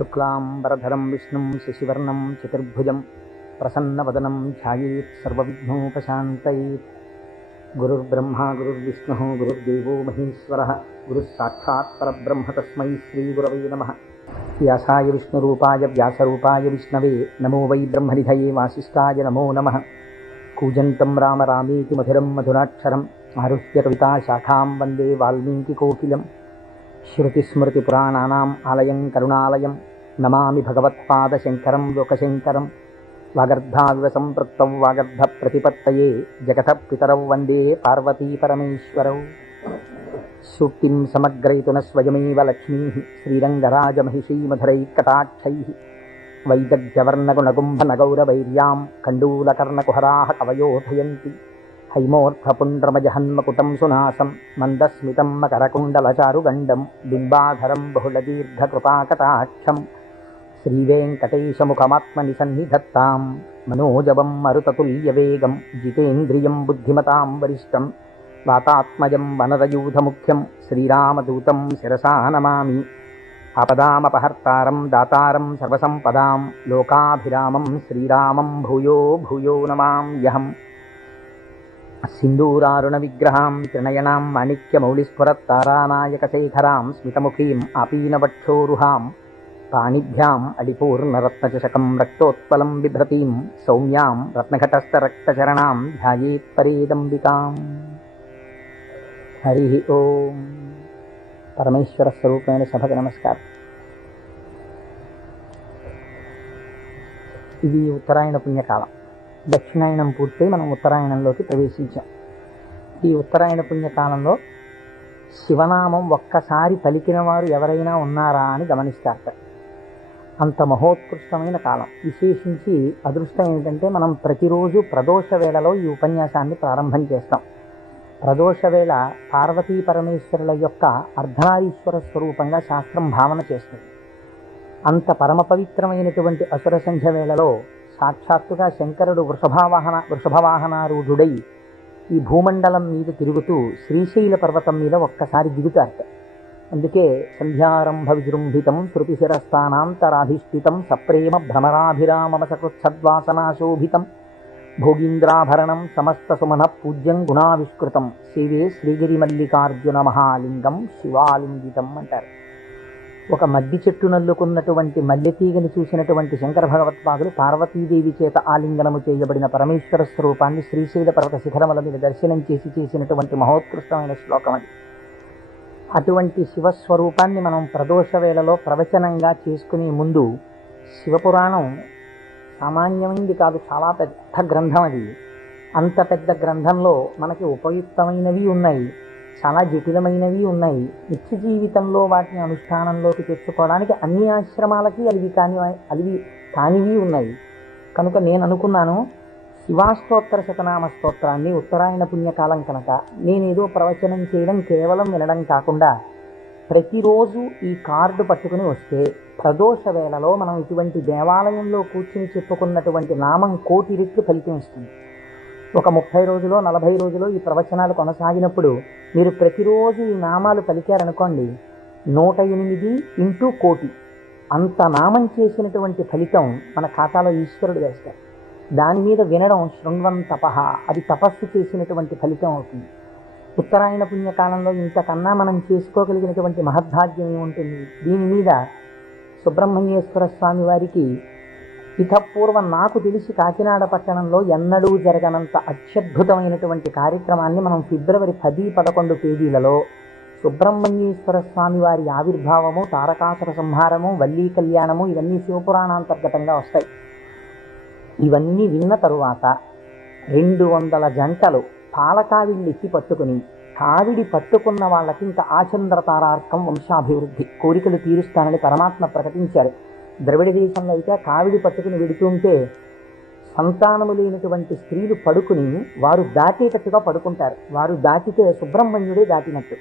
శుక్లాంబరధరం విష్ణుం శశివర్ణం చతుర్భుజం ప్రసన్నవదనం ధ్యాయేత్ సర్వవిఘ్నోపశాంతయేత్. గురుర్బ్రహ్మా గురుర్విష్ణుః గురుర్దేవో మహేశ్వరः గురుః సాక్షాత్ పరబ్రహ్మ తస్మై శ్రీగురవే నమః. వ్యాసాయ విష్ణురూపాయ వ్యాసరూపాయ విష్ణవే నమో వై బ్రహ్మనిధయే వాసిష్ఠాయ నమో నమః. కూజంతం రామ రామేతి మధురం మధురాక్షరం ఆరుహ్య కవితాశాఖాం వందే వాల్మీకికోకిలం. శృతిస్మృతిపురాణానాం ఆలయం కరుణాలయం నమామి భగవత్పాదశంకరం లోకశంకరం. వాగర్ధావివ సంపృక్తౌ వాగర్ధ ప్రతిపత్తయే జగతః పితరౌ వందే పార్వతీ పరమేశ్వరౌ. సూక్తిం సమగ్రయతున స్వయమేవ లక్ష్మీః శ్రీరంగరాజమహిషీమధురైకటాక్షైః. వైదగ్ధ్యవర్ణగుణగుంభనగౌరవైర్యాం కండూలకర్ణకుహరాः కవయోధయంతి. హైమోర్ధపుండ్రమజహన్మకుటం సునాసం మందస్మితం మకరకుండలచారుగండం బింబాధరం బహుళదీర్ఘకృపాకటాక్షం. శ్రీవేంకటేశముఖమాత్మని సన్నిధత్తాం మనోజవం మరుతతుల్యవేగం జితేంద్రియం బుద్ధిమతాం వరిష్టం. వాతాత్మజం వనరయూధముఖ్యం శ్రీరామదూతం శిరసా నమామి. ఆపదామపహర్తారం దాతారం సర్వసంపదాం లోకాభిరామం శ్రీరామం భూయో భూయో నమామ్యహం. సింధూరారుణ విగ్రహాం త్రినయనాం మాణిక్యమౌళిస్ఫురత్తారానాయకశేఖరాం స్మితముఖీం ఆపీనవక్షోరుహాం. పాణిభ్యాం అడిపూర్ణరత్నచషకం రక్తోత్పలం బిభ్రతీం సౌమ్యాం రత్నఘటస్థరక్తచరణాం ధ్యాయేత్ పరేదంబికాం. హరి ఓం. పరమేశ్వర స్వరూపమైన సభకు నమస్కారం. ఇది ఉత్తరాయణ పుణ్యకాలం. దక్షిణాయనం పూర్తయి మనం ఉత్తరాయణంలోకి ప్రవేశించాం. ఈ ఉత్తరాయణ పుణ్యకాలంలో శివనామం ఒక్కసారి పలికిన వారు ఎవరైనా ఉన్నారా అని గమనిస్తారట. అంత మహోత్కృష్టమైన కాలం. విశేషించి అదృష్టం ఏమిటంటే మనం ప్రతిరోజు ప్రదోష వేళలో ఈ ఉపన్యాసాన్ని ప్రారంభం చేస్తాం. ప్రదోష వేళ పార్వతీ పరమేశ్వరుల యొక్క అర్ధనారీశ్వర స్వరూపంగా శాస్త్రం భావన చేస్తుంది. అంత పరమ పవిత్రమైనటువంటి అసుర సంధ్య వేళలో సాక్షాత్తుగా శంకరుడు వృషభవాహనారూఢుడై ఈ భూమండలం మీద తిరుగుతూ శ్రీశైల పర్వతం మీద ఒక్కసారి దిగుతారట. అందుకే సంధ్యారంభ విజృంభితం శృతిశిరస్థానాంతరాధిష్ఠితం సప్రేమ భ్రమరాభిరామమసకృత్సద్వాసనాశోభితం భోగీంద్రాభరణం సమస్త సుమన పూజ్యం గుణావిష్కృతం సేవే శ్రీగిరి మల్లికార్జున మహాలింగం శివాలింగితం అంటారు. ఒక మద్ది చెట్టు నల్లుకున్నటువంటి మల్లెతీగని చూసినటువంటి శంకర భగవత్పాదులు పార్వతీదేవి చేత ఆలింగనము చేయబడిన పరమేశ్వర స్వరూపాన్ని శ్రీశైల పర్వత శిఖరముల మీద దర్శనం చేసినటువంటి మహోత్కృష్టమైన శ్లోకం అది. అటువంటి శివస్వరూపాన్ని మనం ప్రదోష వేళలో ప్రవచనంగా చేసుకునే ముందు శివపురాణం సామాన్యమైంది కాదు, చాలా పెద్ద గ్రంథం అది. అంత పెద్ద గ్రంథంలో మనకి ఉపయుక్తమైనవి ఉన్నాయి, చాలా జటిలమైనవి ఉన్నాయి. నిత్య జీవితంలో వాటిని అనుష్ఠానంలోకి తెచ్చుకోవడానికి అన్ని ఆశ్రమాలకి అవి కానివి ఉన్నాయి. కనుక నేను అనుకున్నాను, శివాస్తోత్ర శతనామ స్తోత్రాన్ని ఉత్తరాయణ పుణ్యకాలం కనుక నేనేదో ప్రవచనం చేయడం కేవలం వినడం కాకుండా ప్రతిరోజు ఈ కార్డు పట్టుకుని వస్తే ప్రదోష వేళలో మనం ఇటువంటి దేవాలయంలో కూర్చుని చెప్పుకున్నటువంటి నామం 1,000,000 రెట్లు ఫలితం ఇస్తుంది. ఒక 30 రోజులో 40 రోజులో ఈ ప్రవచనాలు కొనసాగినప్పుడు మీరు ప్రతిరోజు ఈ నామాలు పలికారనుకోండి, 108 ఇంటూ 1,000,000 అంత నామం చేసినటువంటి ఫలితం మన ఖాతాలో ఈశ్వరుడు వేస్తారు. దాని మీద వినడం శృణ్వం తపః, అది తపస్సు చేసినటువంటి ఫలితం అవుతుంది. ఉత్తరాయణ పుణ్యకాలంలో ఇంతకన్నా మనం చేసుకోగలిగినటువంటి మహద్భాగ్యం ఏముంటుంది? దీని మీద సుబ్రహ్మణ్యేశ్వర స్వామి వారికి ఇతపూర్వం నాకు తెలిసి కాకినాడ పట్టణంలో ఎన్నడూ జరగనంత అత్యద్భుతమైనటువంటి కార్యక్రమాన్ని మనం ఫిబ్రవరి 10, 11 తేదీలలో సుబ్రహ్మణ్యేశ్వర స్వామి వారి ఆవిర్భావము, తారకాసుర సంహారము, వల్లీ కళ్యాణము ఇవన్నీ శివపురాణాంతర్గతంగా వస్తాయి. ఇవన్నీ విన్న తరువాత 200 జంటలు పాలకావిళ్ళు ఎత్తి పట్టుకుని, కావిడి పట్టుకున్న వాళ్ళకి ఇంకా ఆచంద్రతారార్కం వంశాభివృద్ధి కోరికలు తీరుస్తానని పరమాత్మ ప్రకటించారు. ద్రవిడ దేశంలో అయితే కావిడి పట్టుకుని వెడుతుంటే సంతానము లేనటువంటి స్త్రీలు పడుకుని వారు దాటేటట్టుగా పడుకుంటారు. వారు దాటితే సుబ్రహ్మణ్యుడే దాటినట్టు.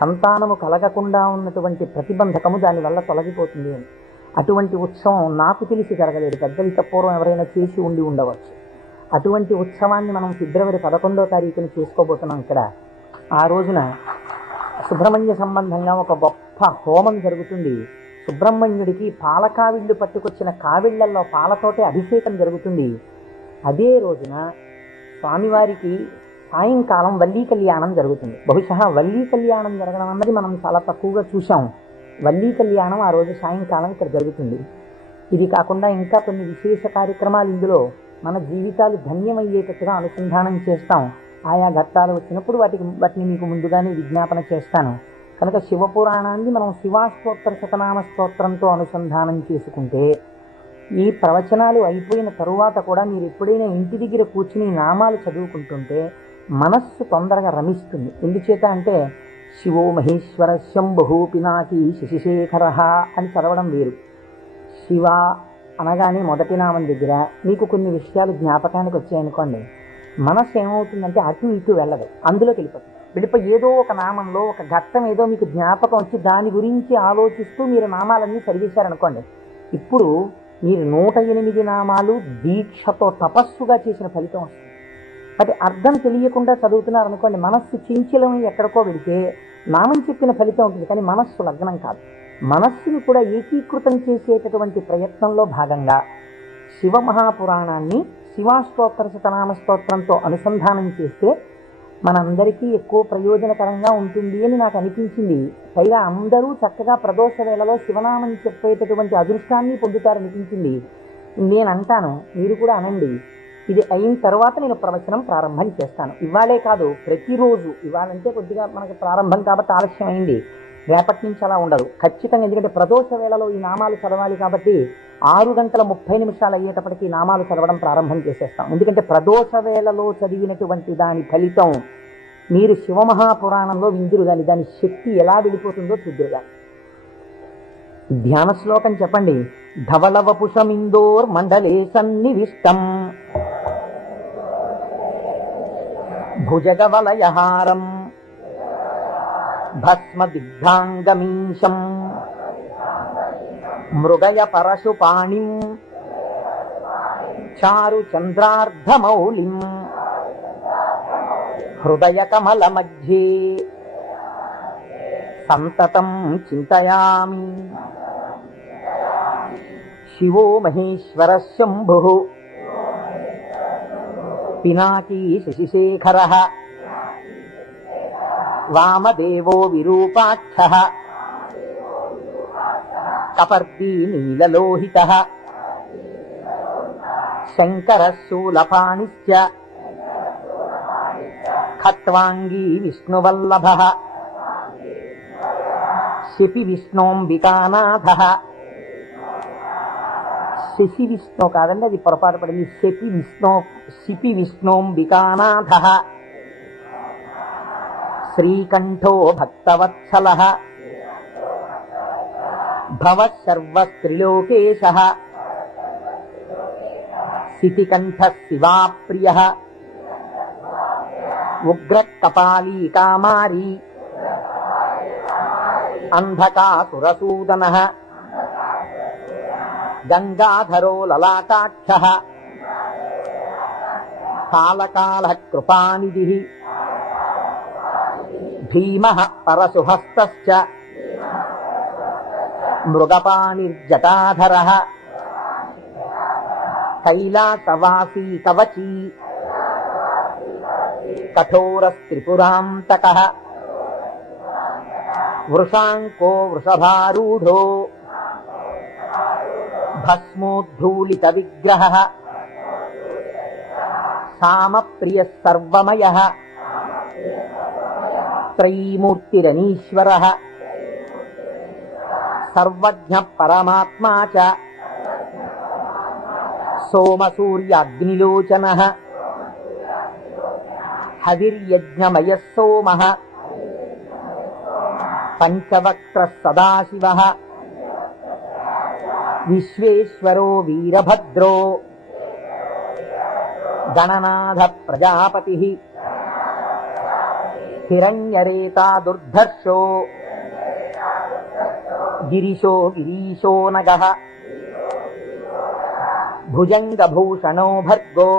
సంతానము కలగకుండా ఉన్నటువంటి ప్రతిబంధకము దానివల్ల తొలగిపోతుంది అని. అటువంటి ఉత్సవం నాకు తెలిసి జరగలేదు. పెద్దలతో పూర్వం ఎవరైనా చేసి ఉండవచ్చు. అటువంటి ఉత్సవాన్ని మనం ఫిబ్రవరి 11వ తారీఖున చేసుకోబోతున్నాం. ఇక్కడ ఆ రోజున సుబ్రహ్మణ్య సంబంధంగా ఒక గొప్ప హోమం జరుగుతుంది. సుబ్రహ్మణ్యుడికి పాలకావిళ్ళు పట్టుకొచ్చిన కావిళ్లల్లో పాలతోటే అభిషేకం జరుగుతుంది. అదే రోజున స్వామివారికి సాయంకాలం వల్లీ కళ్యాణం జరుగుతుంది. బహుశా వల్లీ కళ్యాణం జరగడం అన్నది మనం చాలా తక్కువగా చూసాం. వల్లీ కళ్యాణం ఆ రోజు సాయంకాలం ఇక్కడ జరుగుతుంది. ఇది కాకుండా ఇంకా కొన్ని విశేష కార్యక్రమాలు ఇందులో మన జీవితాలు ధన్యమయ్యేటట్టుగా అనుసంధానం చేస్తాం. ఆయా ఘట్టాలు వచ్చినప్పుడు వాటిని మీకు ముందుగానే విజ్ఞాపన చేస్తాను. కనుక శివపురాణాన్ని మనం శివాష్టోత్తర శతనామ స్తోత్రంతో అనుసంధానం చేసుకుంటే ఈ ప్రవచనాలు అయిపోయిన తరువాత కూడా మీరు ఎప్పుడైనా ఇంటి దగ్గర కూర్చుని నామాలు చదువుకుంటుంటే మనస్సు తొందరగా రమిస్తుంది. ఎందుచేత అంటే శివో మహేశ్వర శంభు పినాకి శశిశేఖర అని చదవడం వేరు. శివ అనగానే మొదటి నామం దగ్గర మీకు కొన్ని విషయాలు జ్ఞాపకానికి వచ్చాయనుకోండి, మనస్సు ఏమవుతుందంటే అటు ఇటు వెళ్ళదు, అందులోకి వెళ్ళిపోయి ఏదో ఒక నామంలో ఒక ఘట్టం ఏదో మీకు జ్ఞాపకం వచ్చి దాని గురించి ఆలోచిస్తూ మీరు నామాలన్నీ చదివేశారనుకోండి, ఇప్పుడు మీరు 108 నామాలు దీక్షతో తపస్సుగా చేసిన ఫలితం వస్తుంది. వాటి అర్థం తెలియకుండా చదువుతున్నారు అనుకోండి, మనస్సు చించలమై ఎక్కడికో వెళితే నామం చెప్పిన ఫలితం ఉంటుంది, కానీ మనస్సు లగ్నం కాదు. మనస్సుని కూడా ఏకీకృతం చేసేటటువంటి ప్రయత్నంలో భాగంగా శివమహాపురాణాన్ని శివాష్టోత్తర శతనామ స్తోత్రంతో అనుసంధానం చేస్తే మనందరికీ ఎక్కువ ప్రయోజనకరంగా ఉంటుంది అని నాకు అనిపించింది. పైగా అందరూ చక్కగా ప్రదోష వేళలో శివనామం చెప్పేటటువంటి అదృష్టాన్ని పొందుతారనిపించింది. నేను అంటాను, మీరు కూడా అనండి. ఇది అయిన తర్వాత నేను ప్రవచనం ప్రారంభం చేస్తాను. ఇవాళే కాదు, ప్రతిరోజు. ఇవాళంటే కొద్దిగా మనకి ప్రారంభం కాబట్టి ఆలస్యం అయింది, రేపటి నుంచి అలా ఉండదు ఖచ్చితంగా. ఎందుకంటే ప్రదోష వేళలో ఈ నామాలు చదవాలి కాబట్టి 6:30 అయ్యేటప్పటికి నామాలు చదవడం ప్రారంభం చేసేస్తాం. ఎందుకంటే ప్రదోష వేళలో చదివినటువంటి దాని ఫలితం మీరు శివమహాపురాణంలో విందురు కానీ దాని శక్తి ఎలా వెళ్ళిపోతుందో చూద్దురు కానీ. ధ్యాన శ్లోకం చెప్పండి. ధవళవపుషమిందోర్ మండలే సన్నివిష్టం భుజగవలయహారం భస్మదిగ్ధాంగమీశం మృగయ పరశుపాణిం చారు చంద్రార్ధమౌళిం హృదయ కమల మధ్యే సంతతం చింతయామి. శివో మహేశ్వర శంభు పినాకీ శశిశేఖర వామదేవో విరూపాక్ష కపర్దీ నీలలోహిత శంకర శూలపాణిశ్చ ఖట్వాంగీ విష్ణువల్లభ శిపి విష్ణోంబికానాథ. శశి విష్ణు కాదండి, అది పొరపాటు పడింది. శిపి విష్ణోంబికానాథ శ్రీకంఠో భక్తవత్సల భవ సర్వస్త్రిలోకేశ శితికంఠ శివాప్రియ ఉగ్ర కపాలీ కామారీ అంధకాసురసూదన గంగాధరో లలాటాక్ష కాలకాల కృపానిధి భీమః పరశుహస్తశ్చ మృగపాణిర్జటాధరః కైలాసవాసీ కవచీ కఠోరస్త్రిపురాంతకః వృషాంకో వృషభారూఢో భస్మోద్ధూళిత విగ్రహః సామప్రియః సర్వమయః త్రైమూర్తిరనీశ్వరః సర్వజ్ఞ పరమాత్మా చ సోమసూర్యాగ్నిలోచనః హవిర్యజ్ఞమయః సోమః పంచవక్త్రః సదాశివః విశ్వేశ్వరో వీరభద్రో గణనాథ ప్రజాపతిః హిరణ్యరేతా దుర్ధర్షో గిరిశో గిరీశో నగః భుజంగభూషణో భర్గో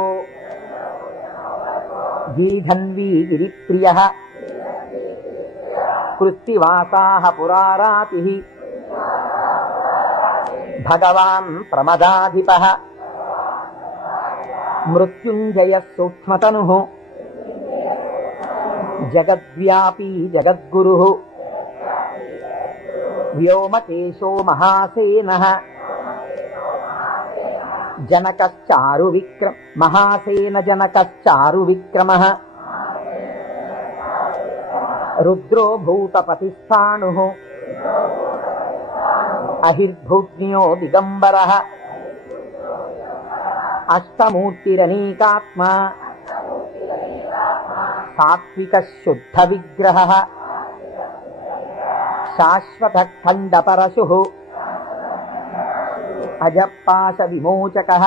గీధన్వీ గిరిప్రియః కృత్తివాసాః పురారాతిః భగవాన్ ప్రమదాధిపః మృత్యుంజయ సూక్ష్మతనుః జగద్వ్యాపీ జగద్గురుః వ్యోమకేశో మహాసేనః మహాసేన జనకశ్చారు విక్రమః రుద్రో భూతపతిస్థాణుః అహిర్భూజ్ఞో దిగంబరః అష్టమూర్తిరనీకాత్మా సాత్విక శుద్ధ విగ్రహః శాశ్వత ఖండపరశుః అజపాశ విమోచకః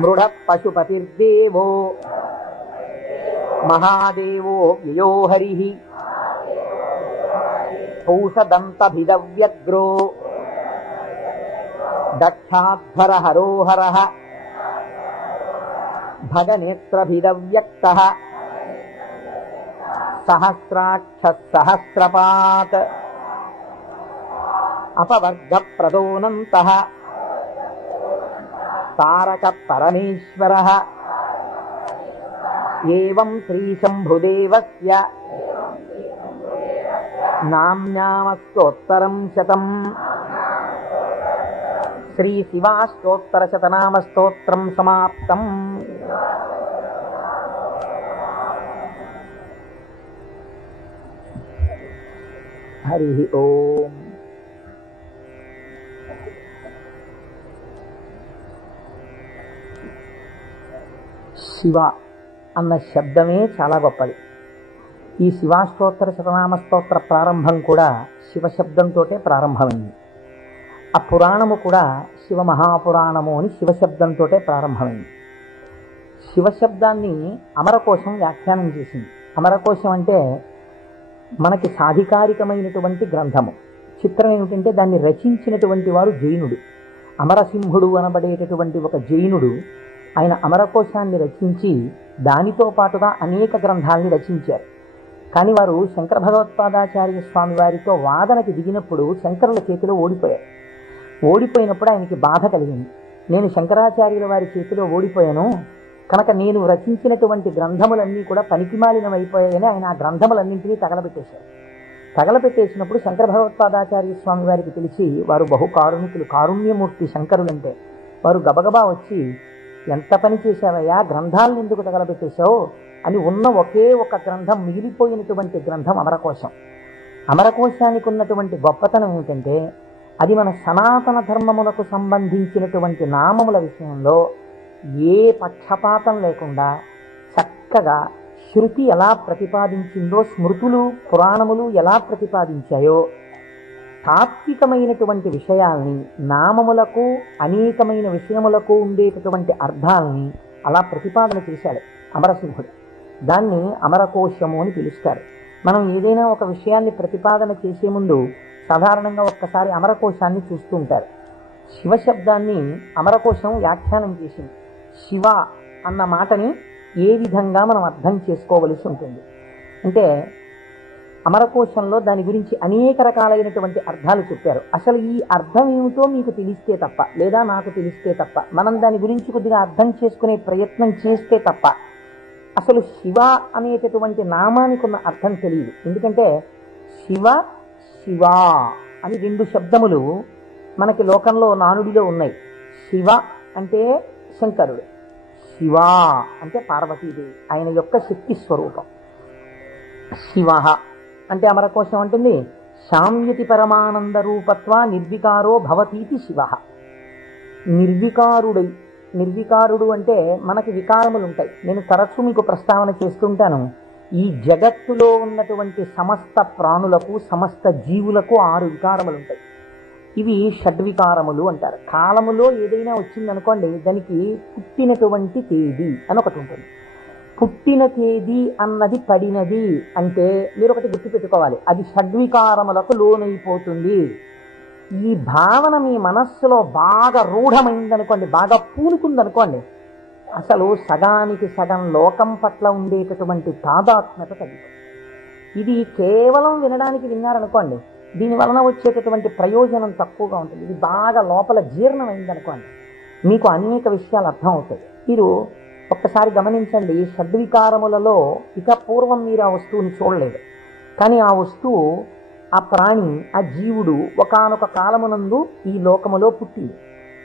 మృఢ పశుపతిర్దేవో మహాదేవో వ్యయో హరిః పూషదంతభిదవ్యగ్రో దక్షాధ్వర హరోహరః భగనేత్రభిదవ్యక్తః సహస్రాక్ష సహస్రపాత్ అపవర్గ ప్రదోనంతః తారక పరమేశ్వరః ఏవం శ్రీ శంభుదేవస్య నామ్నామస్తోత్తరం శతం. శ్రీ శివాష్టోత్తర శతనామ స్తోత్రం సమాప్తం. హరి ఓం. శివ అన్న శబ్దమే చాలా గొప్పది. ఈ శివాష్టోత్తర శతనామ స్తోత్ర ప్రారంభం కూడా శివశబ్దంతో ప్రారంభమైంది. ఆ పురాణము కూడా శివ మహాపురాణము అని శివశబ్దంతో ప్రారంభమైంది. శివశబ్దాన్ని అమరకోశం వ్యాఖ్యానం చేసింది. అమరకోశం అంటే మనకి సాధికారికమైనటువంటి గ్రంథము. చిత్రం ఏమిటంటే దాన్ని రచించినటువంటి వారు జైనుడు. అమరసింహుడు అనబడేటటువంటి ఒక జైనుడు ఆయన అమరకోశాన్ని రచించి దానితో పాటుగా అనేక గ్రంథాలని రచించారు. కానీ వారు శంకర భగవత్పాదాచార్య స్వామి వారితో వాదనకి దిగినప్పుడు శంకరుల చేతిలో ఓడిపోయారు. ఓడిపోయినప్పుడు ఆయనకి బాధ కలిగింది. నేను శంకరాచార్యుల వారి చేతిలో ఓడిపోయాను కనుక నేను రచించినటువంటి గ్రంథములన్నీ కూడా పనికిమాలినమైపోయాయని ఆయన ఆ గ్రంథములన్నింటినీ తగలబెట్టేశారు. తగలబెట్టేసినప్పుడు శంకర భగవత్పాదాచార్య స్వామి వారికి తెలిసి, వారు బహుకారుణికులు, కారుణ్యమూర్తి శంకరులంటే, వారు గబగబా వచ్చి, ఎంత పని చేశావయ్యా, గ్రంథాలను ఎందుకు తగలబెట్టేశావు అని ఉన్న ఒకే ఒక గ్రంథం, మిగిలిపోయినటువంటి గ్రంథం అమరకోశం. అమరకోశానికి ఉన్నటువంటి గొప్పతనం ఏమిటంటే అది మన సనాతన ధర్మములకు సంబంధించినటువంటి నామముల విషయంలో ఏ పక్షపాతం లేకుండా చక్కగా శృతి ఎలా ప్రతిపాదించిందో, స్మృతులు పురాణములు ఎలా ప్రతిపాదించాయో, తాత్వికమైనటువంటి విషయాల్ని, నామములకు అనేకమైన విషయములకు ఉండేటటువంటి అర్థాలని అలా ప్రతిపాదన చేశాడు అమరసింహుడు. దాన్ని అమరకోశము అని పిలుస్తారు. మనం ఏదైనా ఒక విషయాన్ని ప్రతిపాదన చేసే ముందు సాధారణంగా ఒక్కసారి అమరకోశాన్ని చూస్తూ ఉంటారు. శివశబ్దాన్ని అమరకోశం వ్యాఖ్యానం చేసింది. శివ అన్న మాటని ఏ విధంగా మనం అర్థం చేసుకోవలసి ఉంటుంది అంటే, అమరకోశంలో దాని గురించి అనేక రకాలైనటువంటి అర్థాలు చెప్పారు. అసలు ఈ అర్థం ఏమిటో మీకు తెలిస్తే తప్ప, లేదా నాకు తెలిస్తే తప్ప, మనం దాని గురించి కొద్దిగా అర్థం చేసుకునే ప్రయత్నం చేస్తే తప్ప అసలు శివ అనేటటువంటి నామానికి ఉన్న అర్థం తెలియదు. ఎందుకంటే శివ శివ అని రెండు శబ్దములు మనకి లోకంలో నానుడిలో ఉన్నాయి. శివ అంటే శంకరుడు, శివ అంటే పార్వతీదేవి, ఆయన యొక్క శక్తి స్వరూపం. శివ అంటే అమరకోశం అంటుంది, శామ్యతి పరమానంద రూపత్వ నిర్వికారో భవతీతి శివ. నిర్వికారుడు అంటే మనకి వికారములు ఉంటాయి. నేను తరచూ మీకు ప్రస్తావన చేస్తుంటాను. ఈ జగత్తులో ఉన్నటువంటి సమస్త ప్రాణులకు, సమస్త జీవులకు 6 వికారములు ఉంటాయి. ఇవి షడ్వికారములు అంటారు. కాలములో ఏదైనా వచ్చిందనుకోండి, దానికి పుట్టినటువంటి తేదీ అని ఒకటి ఉంటుంది. పుట్టిన తేదీ అన్నది పడినది అంటే మీరు ఒకటి గుర్తుపెట్టుకోవాలి, అది షడ్వికారములకు లోనైపోతుంది. ఈ భావన మీ మనస్సులో బాగా రూఢమైందనుకోండి, బాగా పూనుకుందనుకోండి, అసలు సగానికి సగం లోకం పట్ల ఉండేటటువంటి తాదాత్మ్యత తగ్గుతుంది. ఇది కేవలం వినడానికి విన్నారనుకోండి, దీని వలన వచ్చేటటువంటి ప్రయోజనం తక్కువగా ఉంటుంది. ఇది బాగా లోపల జీర్ణమైందనుకోండి, మీకు అనేక విషయాలు అర్థం అవుతాయి. మీరు ఒక్కసారి గమనించండి, షడ్వికారములలో ఇక పూర్వం మీరు ఆ వస్తువుని చూడలేదు, కానీ ఆ వస్తువు, ఆ ప్రాణి, ఆ జీవుడు ఒకానొక కాలమునందు ఈ లోకములో పుట్టింది.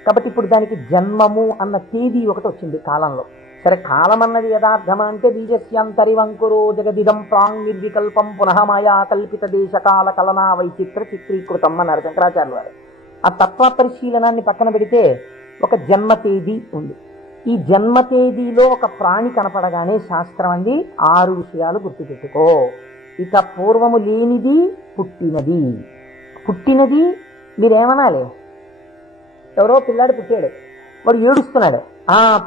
కాబట్టి ఇప్పుడు దానికి జన్మము అన్న తేదీ ఒకటి వచ్చింది కాలంలో. సరే, కాలం అన్నది యథార్థమా అంటే బీజస్యాంతరివంకురో జగదిదం ప్రాంగ్ నిర్వికల్పం పునః మాయా కల్పిత దేశకాల కలనా వైచిత్ర చిత్రీకృతం అన్నారు శంకరాచార్యులు వారు. ఆ తత్వ పరిశీలనాన్ని పక్కన పెడితే ఒక జన్మ తేదీ ఉంది. ఈ జన్మ తేదీలో ఒక ప్రాణి కనపడగానే శాస్త్రం అంది 6 విషయాలు గుర్తుపెట్టుకో. ఇక పూర్వము లేనిది పుట్టినది. పుట్టినది మీరేమనాలి? ఎవరో పిల్లాడు పుట్టాడు, వాడు ఏడుస్తున్నాడు.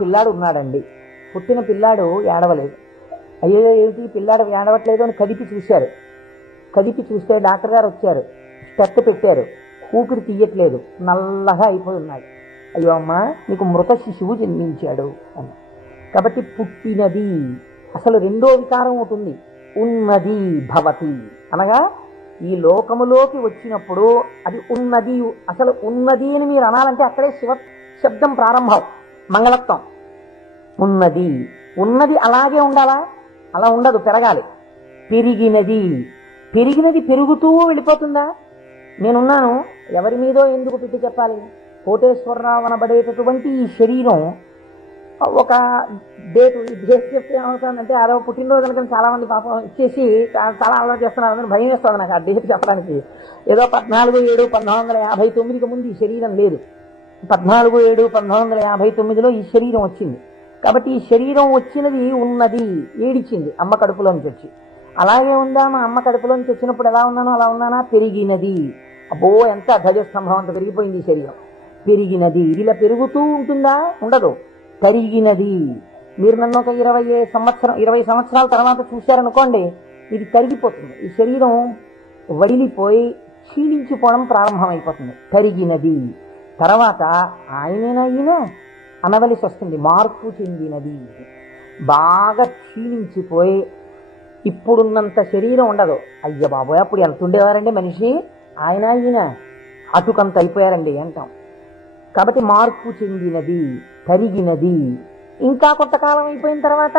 పిల్లాడు ఉన్నాడండి. పుట్టిన పిల్లాడు ఏడవలేదు. అయ్యో ఏమిటి పిల్లాడు ఏడవట్లేదు అని కదిపి చూశారు. కదిపి చూస్తే డాక్టర్ గారు వచ్చారు, స్టెప్ పెట్టారు, ఊపిరి తీయట్లేదు, నల్లగా అయిపోయి ఉన్నాడు. అయ్యో అమ్మా, నీకు మృత శిశువు జన్మించాడు అని. కాబట్టి పుట్టినది. అసలు రెండో వికారం ఉంటుంది, ఉన్నది భవతి అనగా ఈ లోకములోకి వచ్చినప్పుడు అది ఉన్నది. అసలు ఉన్నది అని మీరు అనాలంటే అక్కడే శివ శబ్దం ప్రారంభం, మంగళత్వం. ఉన్నది. ఉన్నది అలాగే ఉండాలా? అలా ఉండదు, పెరగాలి. పెరిగినది. పెరిగినది పెరుగుతూ వెళ్ళిపోతుందా? నేనున్నాను, ఎవరి మీదో ఎందుకు పెట్టి చెప్పాలి? కోటేశ్వరరావు అనబడేటటువంటి ఈ శరీరం ఒక డేట్, ఈ డేట్ చెప్తే ఏమవుతుందంటే అరవ పుట్టినరోజు అనుకుని చాలా మంది పాపం ఇచ్చేసి చాలా అలా చేస్తున్నారు. భయం వేస్తుంది నాకు ఆ డేట్ చెప్పడానికి. ఏదో 14/7/1959కి ముందు ఈ శరీరం లేదు. 14/7/1959లో ఈ శరీరం వచ్చింది. కాబట్టి ఈ శరీరం వచ్చినది ఉన్నది, ఏడిచింది అమ్మ కడుపులోంచి వచ్చి. అలాగే ఉందా? మా అమ్మ కడుపులోంచి వచ్చినప్పుడు ఎలా ఉన్నానో అలా ఉన్నానా? పెరిగినది. అబ్బో, ఎంత ధ్వజస్తంభం అంత పెరిగిపోయింది ఈ శరీరం. పెరిగినది. ఇలా పెరుగుతూ ఉంటుందా? ఉండదు, తరిగినది. మీరు నన్ను ఒక 20 సంవత్సరాల తర్వాత చూశారనుకోండి, ఇది తరిగిపోతుంది. ఈ శరీరం వడిలిపోయి క్షీణించిపోవడం ప్రారంభమైపోతుంది. తరిగినది. తర్వాత ఈయన అనవలసి వస్తుంది, మార్పు చెందినది. బాగా క్షీణించిపోయి ఇప్పుడున్నంత శరీరం ఉండదు. అయ్య బాబోయ్, అప్పుడు ఎంత ఉండేవారండి మనిషి, ఈయన అటుకంత అయిపోయారండి అంటాం. కాబట్టి మార్పు చెందినది, తరిగినది. ఇంకా కొంతకాలం అయిపోయిన తర్వాత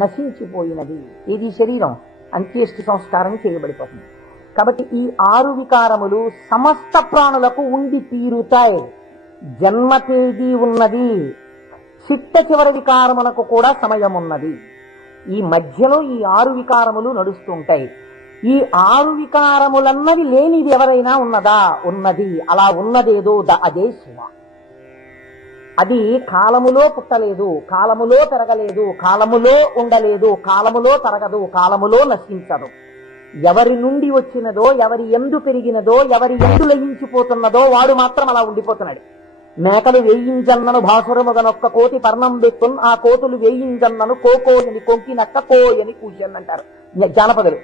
నశించిపోయినది. ఇది శరీరం అంత్యేష్టి సంస్కారం చేయబడిపోతుంది. కాబట్టి ఈ 6 వికారములు సమస్త ప్రాణులకు ఉండి తీరుతాయి. జన్మ తేదీ ఉన్నది, చిట్ట చివరి వికారములకు కూడా సమయం ఉన్నది. ఈ మధ్యలో ఈ 6 వికారములు నడుస్తుంటాయి. ఈ 6 వికారములన్నవి లేనిది ఎవరైనా ఉన్నదా? ఉన్నది. అలా ఉన్నదేదో అదే శివ. అది కాలములో పుట్టలేదు, కాలములో పెరగలేదు, కాలములో ఉండలేదు, కాలములో తరగదు, కాలములో నశించదు. ఎవరి నుండి వచ్చినదో, ఎవరి ఎందు పెరిగినదో, ఎవరి ఎందు లయించిపోతున్నదో వాడు మాత్రం అలా ఉండిపోతున్నాడు. మేకలు వేయింజన్నను భాసురముగనొక్క కోటి పర్ణం బెక్కున్, ఆ కోతులు వేయింజన్నను కోకోయని కొంకినక్క కోయని కూర్చొని అంటారు జానపదులు.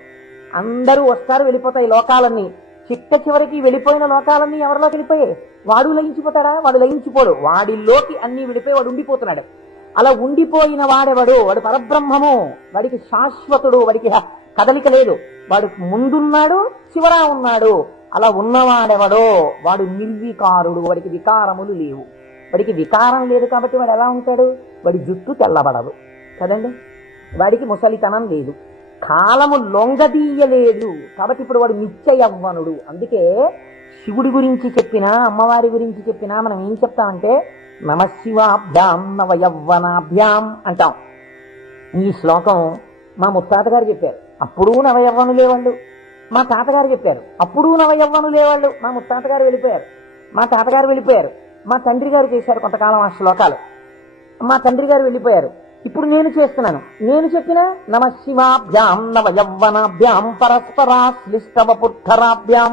అందరూ వస్తారు, వెళ్ళిపోతాయి లోకాలన్నీ. చిట్ట చివరికి వెళ్ళిపోయిన లోకాలన్నీ ఎవరిలోకి వెళ్ళిపోయాయి? వాడు లయించిపోతాడా? వాడు లయించిపోడు. వాడిలోకి అన్ని వెళ్ళిపోయి వాడు ఉండిపోతున్నాడు. అలా ఉండిపోయిన వాడెవడు? వాడు పరబ్రహ్మము. వాడికి శాశ్వతుడు, వాడికి కదలిక లేదు. వాడు ముందున్నాడు, చివరా ఉన్నాడు. అలా ఉన్నవాడెవడో వాడు నిర్వికారుడు. వాడికి వికారములు లేవు. వాడికి వికారం లేదు కాబట్టి వాడు ఎలా ఉంటాడు? వాడి జుట్టు తెల్లబడదు కదండి, వాడికి ముసలితనం లేదు, కాలము లొంగదీయలేదు. కాబట్టి ఇప్పుడు వాడు నిత్య యవ్వనుడు. అందుకే శివుడి గురించి చెప్పినా, అమ్మవారి గురించి చెప్పినా మనం ఏం చెప్తామంటే నమశివాభ్యాం నవయవ్వనాభ్యాం అంటాం. ఈ శ్లోకం మా ముత్తాత గారు చెప్పారు, అప్పుడు నవయవ్వనులేవాళ్ళు. మా తాతగారు చెప్పారు, అప్పుడు నవయవ్వనులేవాళ్ళు. మా ముత్తాత గారు వెళ్ళిపోయారు, మా తాతగారు వెళ్ళిపోయారు, మా తండ్రి గారు చేశారు కొంతకాలం ఆ శ్లోకాలు. మా తండ్రి గారు వెళ్ళిపోయారు, ఇప్పుడు నేను చేస్తున్నాను. నేను చెప్పిన నమశివాభ్యాం నవయవ్వనాభ్యాం పరస్పరాశ్లిష్టవపుర్ధరాభ్యాం.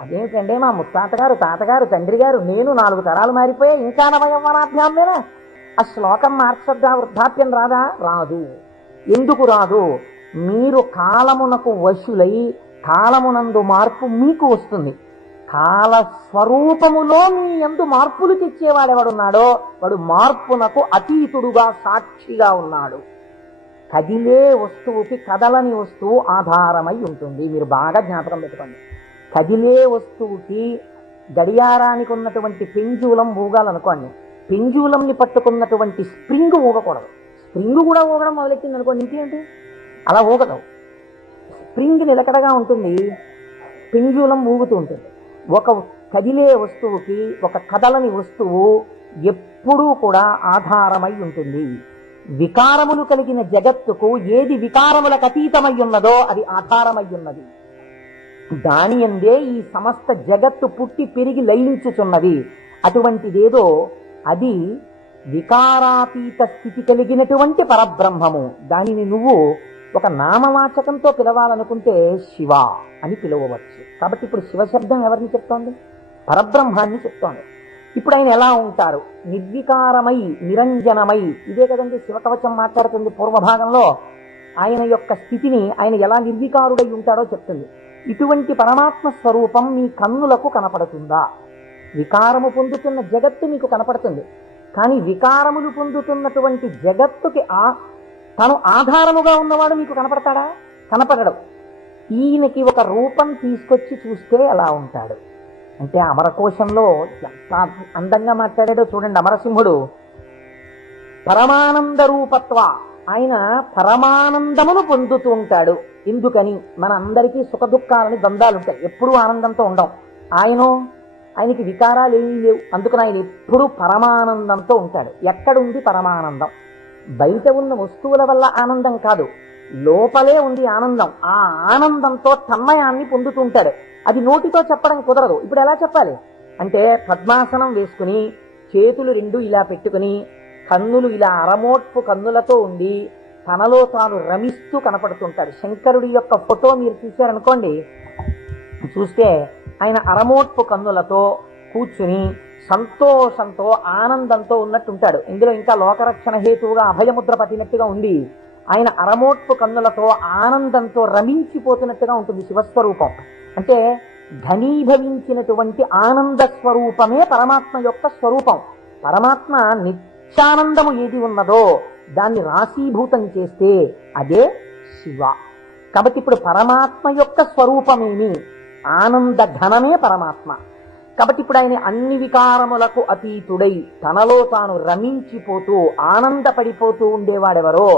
అదేమిటంటే మా ముత్తాతగారు, తాతగారు, తండ్రి గారు, నేను 4 తరాలు మారిపోయా, ఇంకా నవయవ్వనాభ్యాం లేదా? ఆ శ్లోకం మార్చద్దా? వృద్ధాప్యం రాదా? రాదు. ఎందుకు రాదు? మీరు కాలమునకు వశులై కాలమునందు మార్పు మీకు వస్తుంది. కాల స్వరూపములో మీ యందు మార్పులు తెచ్చేవాడెవడున్నాడో వాడు మార్పునకు అతీతుడుగా సాక్షిగా ఉన్నాడు. కదిలే వస్తువుకి కదలని వస్తువు ఆధారమై ఉంటుంది. మీరు బాగా జ్ఞాపకం పెట్టుకోండి. కదిలే వస్తువుకి గడియారానికి ఉన్నటువంటి పెంజూలం ఊగాలనుకోండి, పెంజూలంని పట్టుకున్నటువంటి స్ప్రింగ్ ఊగకూడదు. స్ప్రింగ్ కూడా ఊగడం మొదలెట్టింది అనుకోండి, ఇంకేంటి అలా ఊగదు. స్ప్రింగ్ నిలకడగా ఉంటుంది, పెంజూలం ఊగుతూ ఉంటుంది. ఒక కదిలే వస్తువుకి, ఒక కదలని వస్తువు ఎప్పుడూ కూడా ఆధారమై ఉంటుంది. వికారములు కలిగిన జగత్తుకు ఏది వికారములకు అతీతమై ఉన్నదో అది ఆధారమై ఉన్నది. దాని అందే ఈ సమస్త జగత్తు పుట్టి పెరిగి లయించుచున్నది. అటువంటిదేదో అది వికారాతీత స్థితి కలిగినటువంటి పరబ్రహ్మము. దానిని నువ్వు ఒక నామవాచకంతో పిలవాలనుకుంటే శివ అని పిలవవచ్చు. కాబట్టి ఇప్పుడు శివశబ్దం ఎవరిని చెప్తోంది? పరబ్రహ్మాన్ని చెప్తోంది. ఇప్పుడు ఆయన ఎలా ఉంటారు? నిర్వికారమై నిరంజనమై. ఇదే కదండి శివకవచం మాట్లాడుతుంది పూర్వభాగంలో. ఆయన యొక్క స్థితిని ఆయన ఎలా నిర్వికారుడై ఉంటాడో చెప్తుంది. ఇటువంటి పరమాత్మ స్వరూపం మీ కన్నులకు కనపడుతుందా? వికారము పొందుతున్న జగత్తు మీకు కనపడుతుంది, కానీ వికారములు పొందుతున్నటువంటి జగత్తుకి తను ఆధారముగా ఉన్నవాడు మీకు కనపడతాడా? కనపడడు. ఈయనకి ఒక రూపం తీసుకొచ్చి చూస్తే ఎలా ఉంటాడు అంటే, అమరకోశంలో ఎంత అందంగా మాట్లాడాడో చూడండి. అమరసింహుడు పరమానంద రూపత్వ, ఆయన పరమానందమును పొందుతూ ఉంటాడు. ఎందుకని? మన అందరికీ సుఖ దుఃఖాలని ద్వంద్వాలుంటాయి, ఎప్పుడూ ఆనందంతో ఉండం. ఆయనకి వికారాలు ఏమీ లేవు, అందుకని ఆయన ఎప్పుడూ పరమానందంతో ఉంటాడు. ఎక్కడుంది పరమానందం? బయట ఉన్న వస్తువుల వల్ల ఆనందం కాదు, లోపలే ఉంది ఆనందం. ఆ ఆనందంతో తన్మయాన్ని పొందుతూ ఉంటాడు. అది నోటితో చెప్పడం కుదరదు. ఇప్పుడు ఎలా చెప్పాలి అంటే, పద్మాసనం వేసుకుని చేతులు రెండు ఇలా పెట్టుకుని కన్నులు ఇలా అరమోట్పు కన్నులతో ఉండి తనలో తాను రమిస్తూ కనపడుతుంటాడు. శంకరుడి యొక్క ఫోటో మీరు చూశారనుకోండి, చూస్తే ఆయన అరమోట్పు కన్నులతో కూర్చుని సంతోషంతో ఆనందంతో ఉన్నట్టుంటాడు. ఇందులో ఇంకా లోకరక్షణ హేతువుగా అభయముద్ర పట్టినట్టుగా ఉంది. ఆయన అరమోట్పు కన్నులతో ఆనందంతో రమించిపోతున్నట్టుగా ఉంటుంది శివస్వరూపం. అంటే ఘనీభవించినటువంటి ఆనంద స్వరూపమే పరమాత్మ యొక్క స్వరూపం. పరమాత్మ నిత్యానందము ఏది ఉన్నదో దాన్ని రాశీభూతం చేస్తే అదే శివ. కాబట్టి ఇప్పుడు పరమాత్మ యొక్క స్వరూపమేమి? ఆనంద ఘనమే పరమాత్మ. కాబట్టి ఇప్పుడు ఆయన అన్ని వికారములకు అతీతుడై తనలో తాను రమించిపోతూ ఆనందపడిపోతూ ఉండేవాడెవరో,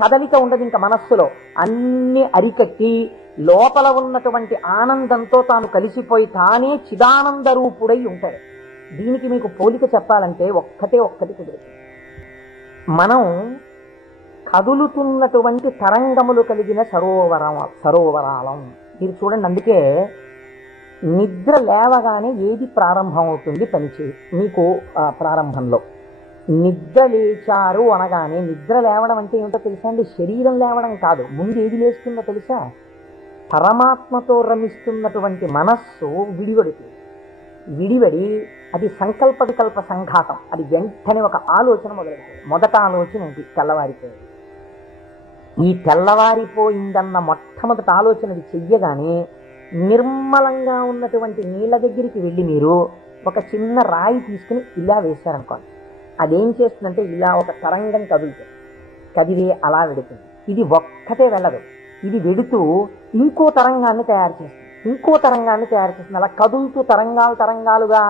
కదలిక ఉండదు ఇంకా మనస్సులో, అన్ని అరికట్టి లోపల ఉన్నటువంటి ఆనందంతో తాను కలిసిపోయి తానే చిదానంద రూపుడై ఉంటాడు. దీనికి మీకు పోలిక చెప్పాలంటే ఒక్కటి కుదురుతుంది. మనం కదులుతున్నటువంటి తరంగములు కలిగిన సరోవరాలం మీరు చూడండి. అందుకే నిద్ర లేవగానే ఏది ప్రారంభం అవుతుంది పనిచేయి మీకు? ప్రారంభంలో నిద్ర లేచారు అనగానే, నిద్ర లేవడం అంటే ఏమిటో తెలుసా అండి? శరీరం లేవడం కాదు. ముందు ఏది లేస్తుందో తెలుసా? పరమాత్మతో రమిస్తున్నటువంటి మనస్సు విడివడి అది సంకల్ప వికల్ప సంఘాతం. అది వెంటనే ఒక ఆలోచన మొదలెడుతుంది. మొదట ఆలోచన ఏంటి? తెల్లవారిపోయింది. ఈ తెల్లవారిపోయిందన్న మొట్టమొదటి ఆలోచన అది చెయ్యగానే నిర్మలంగా ఉన్నటువంటి నీళ్ళ దగ్గరికి వెళ్ళి మీరు ఒక చిన్న రాయి తీసుకుని ఇలా వేశారనుకోండి, అదేం చేస్తుందంటే ఇలా ఒక తరంగం కదిలే అలా వెడుతుంది. ఇది ఒక్కటే వెళ్ళదు, ఇది వెడుతూ ఇంకో తరంగాన్ని తయారు చేస్తుంది. అలా కదులుతూ తరంగాలుగా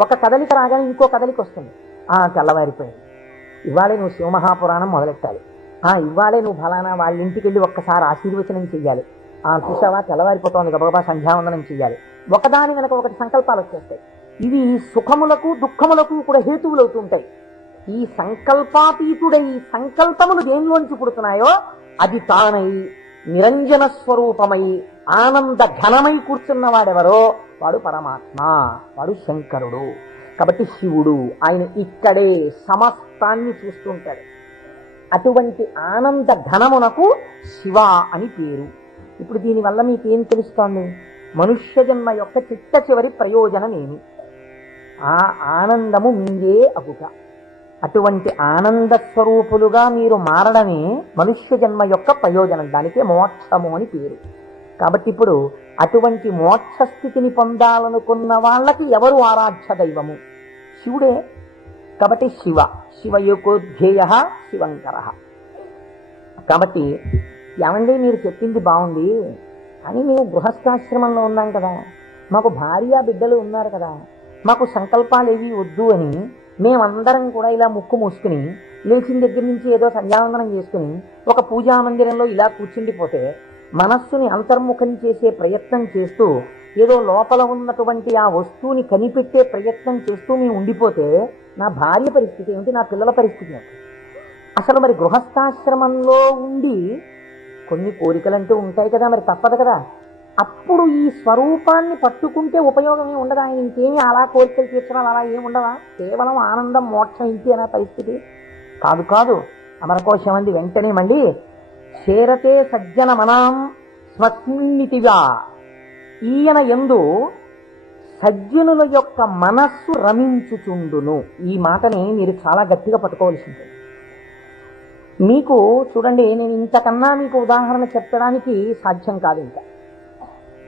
ఒక కదలిక రాగానే ఇంకో కదలిక వస్తుంది. తెల్లవారిపోయింది, ఇవాళే నువ్వు శివమహాపురాణం మొదలెట్టాలి, ఇవాళే నువ్వు ఫలానా వాళ్ళ ఇంటికి వెళ్ళి ఒక్కసారి ఆశీర్వచనం చెయ్యాలి, చూసావా తెల్లవారిపోతుంది గబగబా సంధ్యావందనం చెయ్యాలి. ఒకదాని వెనక ఒకటి సంకల్పాలు వచ్చేస్తాయి. ఇవి సుఖములకు దుఃఖములకు కూడా హేతువులు అవుతూ ఉంటాయి. ఈ సంకల్పాతీతుడై సంకల్పములు దేనిలోంచి పుడుతున్నాయో అది తానై నిరంజన స్వరూపమై ఆనంద ఘనమై కూర్చున్నవాడెవరో వాడు పరమాత్మ, వాడు శంకరుడు. కాబట్టి శివుడు ఆయన ఇక్కడే సమస్తాన్ని చూస్తుంటాడు. అటువంటి ఆనంద ఘనమునకు శివ అని పేరు. ఇప్పుడు దీనివల్ల మీకేం తెలుస్తోంది? మనుష్య జన్మ యొక్క చిట్ట చివరి ప్రయోజనం ఏమి? ఆ ఆనందము మీరే అగుట. అటువంటి ఆనంద స్వరూపులుగా మీరు మారడమే మనుష్య జన్మ యొక్క ప్రయోజనం. దానికే మోక్షము అని పేరు. కాబట్టి ఇప్పుడు అటువంటి మోక్ష స్థితిని పొందాలనుకున్న వాళ్ళకి ఎవరు ఆరాధ్య దైవము? శివుడే. కాబట్టి శివయోగోధ్యేయ శివంకర. కాబట్టి ఏమండి మీరు చెప్పింది బాగుంది, అని మేము గృహస్థాశ్రమంలో ఉన్నాం కదా, మాకు భార్య బిడ్డలు ఉన్నారు కదా, మాకు సంకల్పాలు ఏవి వద్దు అని మేమందరం కూడా ఇలా ముక్కు మూసుకుని లేచిన దగ్గర నుంచి ఏదో సంధ్యావందనం చేసుకుని ఒక పూజా మందిరంలో ఇలా కూర్చుండిపోతే, మనస్సుని అంతర్ముఖం చేసే ప్రయత్నం చేస్తూ ఏదో లోపల ఉన్నటువంటి ఆ వస్తువుని కనిపెట్టే ప్రయత్నం చేస్తూ మేము ఉండిపోతే నా భార్య పరిస్థితి ఏమిటి, నా పిల్లల పరిస్థితి ఏమిటి? అసలు మరి గృహస్థాశ్రమంలో ఉండి కొన్ని కోరికలంటూ ఉంటాయి కదా, మరి తప్పదు కదా. అప్పుడు ఈ స్వరూపాన్ని పట్టుకుంటే ఉపయోగమే ఉండదా? ఆయన ఇంకేమీ అలా కోరికలు తీర్చడం అలా ఏముండవా? కేవలం ఆనందం మోక్షం ఇంటి అనే పరిస్థితి కాదు. కాదు అమరకోశం అంది వెంటనే మళ్ళీ, చేరతే సజ్జన మనాం స్వస్మిన్నితిగా, ఈయన యందు సజ్జనుల యొక్క మనస్సు రమించుచుండును. ఈ మాటని మీరు చాలా గట్టిగా పట్టుకోవాల్సి ఉంటుంది. మీకు చూడండి, నేను ఇంతకన్నా మీకు ఉదాహరణ చెప్పడానికి సాధ్యం కాదు. ఇంకా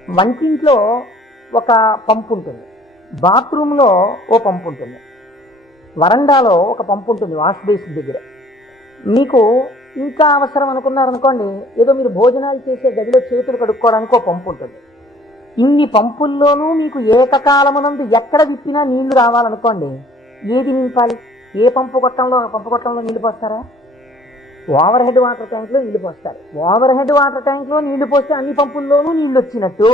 వంటింట్లో ఒక పంపు ఉంటుంది, బాత్రూంలో ఓ పంపు ఉంటుంది, వరండాలో ఒక పంపు ఉంటుంది, వాష్ బేసిన్ దగ్గర. మీకు ఇంకా అవసరం అనుకున్నారనుకోండి, ఏదో మీరు భోజనాలు చేసే గదిలో చేతులు కడుక్కోవడానికి ఒక పంపు ఉంటుంది. ఇన్ని పంపుల్లోనూ మీకు ఏకకాలమునందు ఎక్కడ విప్పినా నీళ్లు రావాలనుకోండి, ఏది నింపాలి? ఏ పంపు కొట్టంలో నీళ్లు పోస్తారా? ఓవర్ హెడ్ వాటర్ ట్యాంక్లో నీళ్లు పోస్తారు. ఓవర్ హెడ్ వాటర్ ట్యాంక్లో నీళ్లు పోస్తే అన్ని పంపుల్లోనూ నీళ్లు వచ్చినట్టు